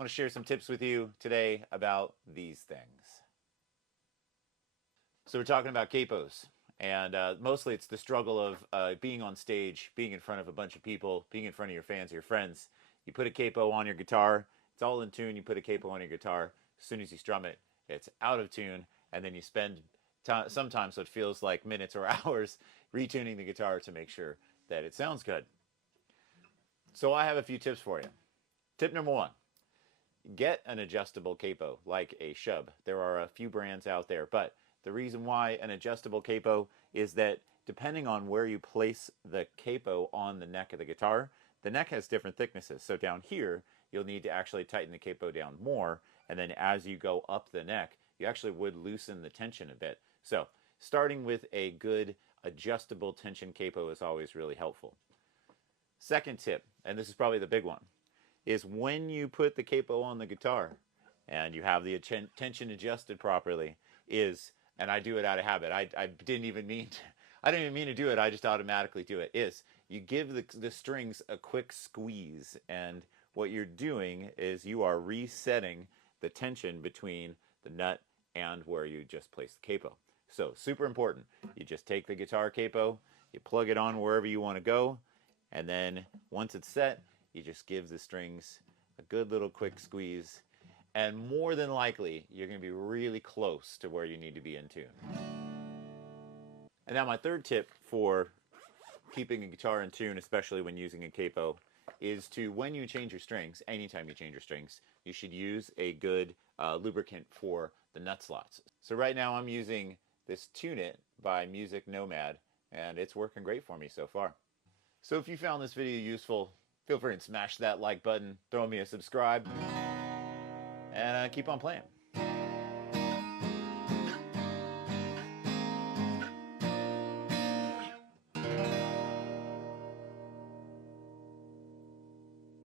want to share some tips with you today about these things. So we're talking about capos, and mostly it's the struggle of being on stage, being in front of a bunch of people, being in front of your fans or your friends. You put a capo on your guitar, it's all in tune, you put a capo on your guitar, as soon as you strum it, it's out of tune, and then you spend sometimes what feels like minutes or hours retuning the guitar to make sure that it sounds good. So I have a few tips for you. Tip number one, get an adjustable capo like a Shub. There are a few brands out there, but the reason why an adjustable capo is that depending on where you place the capo on the neck of the guitar, the neck has different thicknesses. So down here, you'll need to actually tighten the capo down more, and then as you go up the neck, you actually would loosen the tension a bit. So starting with a good adjustable tension capo is always really helpful. Second tip, and this is probably the big one, is when you put the capo on the guitar and you have the tension adjusted properly, and I do it out of habit. I didn't even mean to do it. I just automatically do it. Is you give the strings a quick squeeze, and what you're doing is you are resetting the tension between the nut and where you just placed the capo. So super important. You just take the guitar capo, you plug it on wherever you want to go, and then once it's set, you just give the strings a good little quick squeeze, and more than likely, you're going to be really close to where you need to be in tune. And now my third tip for keeping a guitar in tune, especially when using a capo, is to, when you change your strings, anytime you change your strings, you should use a good lubricant for the nut slots. So right now I'm using this Tune It by Music Nomad, and it's working great for me so far. So if you found this video useful, feel free to smash that like button, throw me a subscribe, and keep on playing.